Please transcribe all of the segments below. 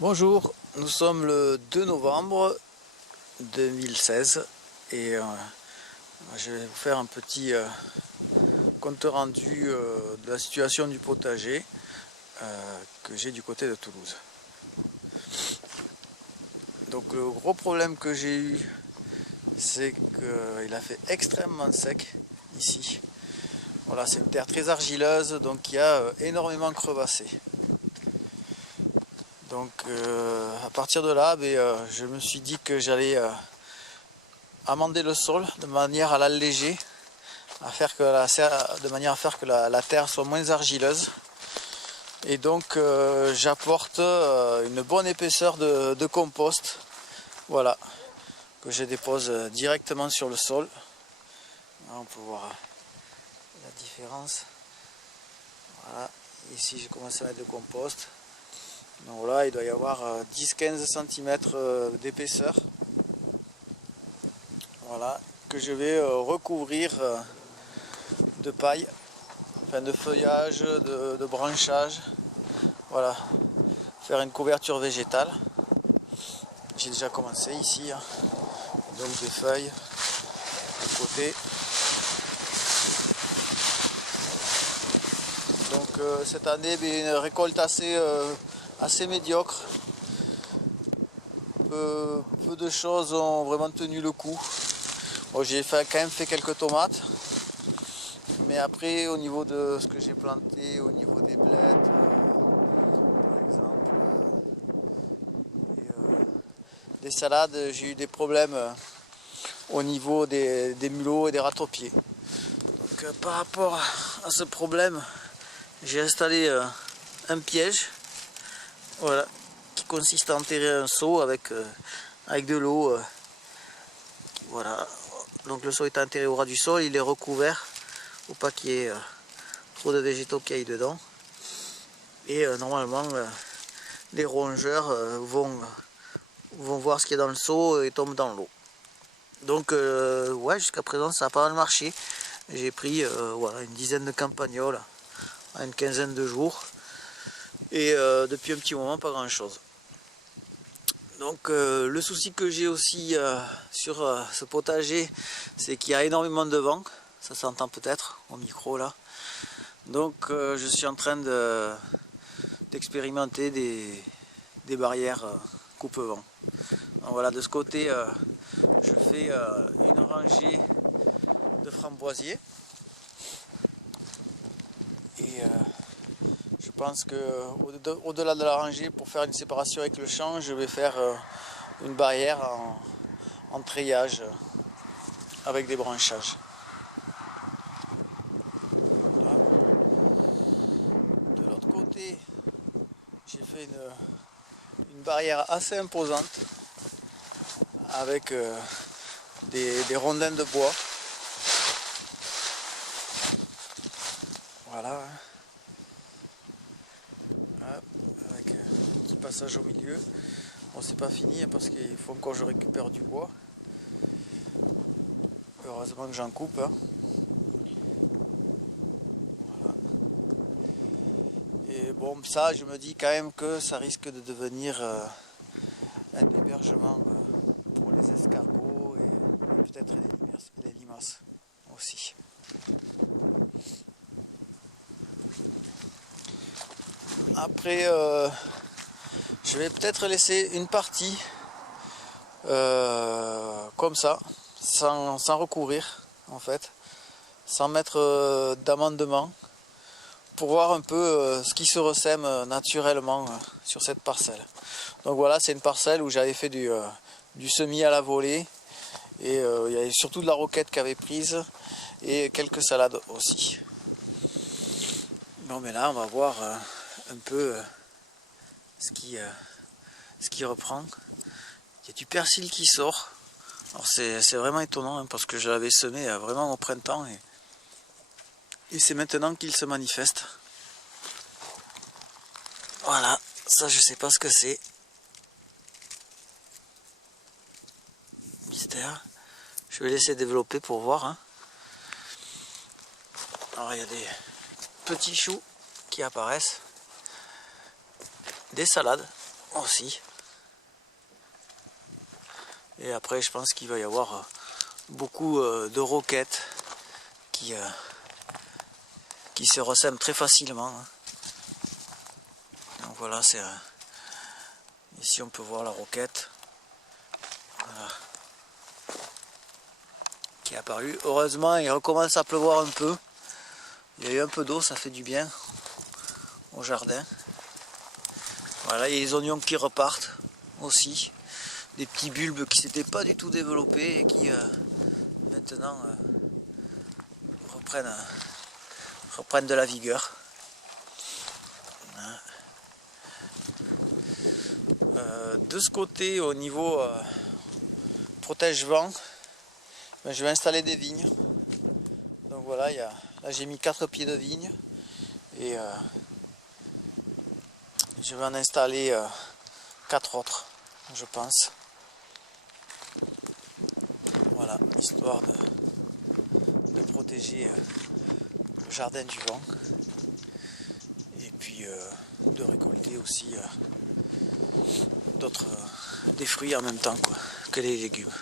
Bonjour, nous sommes le 2 novembre 2016 et je vais vous faire un petit compte rendu de la situation du potager que j'ai du côté de Toulouse. Donc le gros problème que j'ai eu, c'est qu'il a fait extrêmement sec ici. Voilà, c'est une terre très argileuse, donc il y a énormément crevassé. Donc à partir de là, je me suis dit que j'allais amender le sol de manière à l'alléger, de manière à faire que la terre soit moins argileuse. Et donc j'apporte une bonne épaisseur de compost, voilà, que je dépose directement sur le sol. Là, on peut voir la différence. Voilà, ici j'ai commencé à mettre le compost. Donc là, il doit y avoir 10-15 cm d'épaisseur. Voilà, que je vais recouvrir de paille, enfin de feuillage, de branchage. Voilà, faire une couverture végétale. J'ai déjà commencé ici, hein. Donc des feuilles de côté. Donc cette année, une récolte assez médiocre. Peu de choses ont vraiment tenu le coup. Bon, j'ai quand même fait quelques tomates. Mais après, au niveau de ce que j'ai planté, au niveau des blettes, par exemple, des salades, j'ai eu des problèmes au niveau des mulots et des râteaux-pieds. Donc par rapport à ce problème, j'ai installé un piège, voilà, qui consiste à enterrer un seau avec de l'eau. Voilà. Donc le seau est enterré au ras du sol, il est recouvert pour pas qu'il y ait trop de végétaux qui aillent dedans. Et normalement, les rongeurs vont voir ce qu'il y a dans le seau et tombent dans l'eau. Donc ouais, jusqu'à présent ça a pas mal marché. J'ai pris voilà, une dizaine de campagnols en une quinzaine de jours. Et depuis un petit moment, pas grand chose. Donc le souci que j'ai aussi sur ce potager, c'est qu'il y a énormément de vent. Ça s'entend peut-être au micro là. Donc je suis en train d'expérimenter des barrières coupe-vent. Voilà, de ce côté, je fais une rangée de framboisiers. Et je pense qu'au-delà de la rangée, pour faire une séparation avec le champ, je vais faire une barrière en treillage avec des branchages. Voilà. De l'autre côté, j'ai fait une barrière assez imposante avec des rondins de bois. Voilà. Hop, avec un petit passage au milieu. Bon, c'est pas fini parce qu'il faut encore que je récupère du bois. Heureusement que j'en coupe. Hein. Voilà. Et bon, ça, je me dis quand même que ça risque de devenir un hébergement pour les escargots et peut-être les limaces aussi. Après, je vais peut-être laisser une partie comme ça, sans recouvrir en fait, sans mettre d'amendement, pour voir un peu ce qui se ressème naturellement sur cette parcelle. Donc voilà, c'est une parcelle où j'avais fait du semis à la volée, et il y avait surtout de la roquette qui avait prise, et quelques salades aussi. Bon, mais là on va voir un peu ce qui reprend. Il y a du persil qui sort. Alors c'est vraiment étonnant hein, parce que je l'avais semé vraiment au printemps et c'est maintenant qu'il se manifeste. Voilà, ça je sais pas ce que c'est. Mystère. Je vais laisser développer pour voir. Hein. Alors il y a des petits choux qui apparaissent. Des salades aussi. Et après je pense qu'il va y avoir beaucoup de roquettes qui se ressèment très facilement. Donc voilà, c'est ici on peut voir la roquette. Voilà. Qui est apparue. Heureusement il recommence à pleuvoir un peu. Il y a eu un peu d'eau, ça fait du bien au jardin. Voilà, il y a les oignons qui repartent aussi. Des petits bulbes qui s'étaient pas du tout développés et qui maintenant reprennent de la vigueur. De ce côté, au niveau protège-vent, je vais installer des vignes. Donc voilà, là j'ai mis 4 pieds de vigne et je vais en installer 4 autres, je pense. Voilà, histoire de protéger le jardin du vent et puis de récolter aussi des fruits en même temps que les légumes.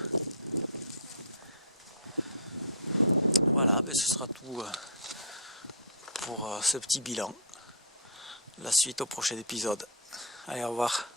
Voilà, ce sera tout pour ce petit bilan. La suite au prochain épisode. Allez, au revoir.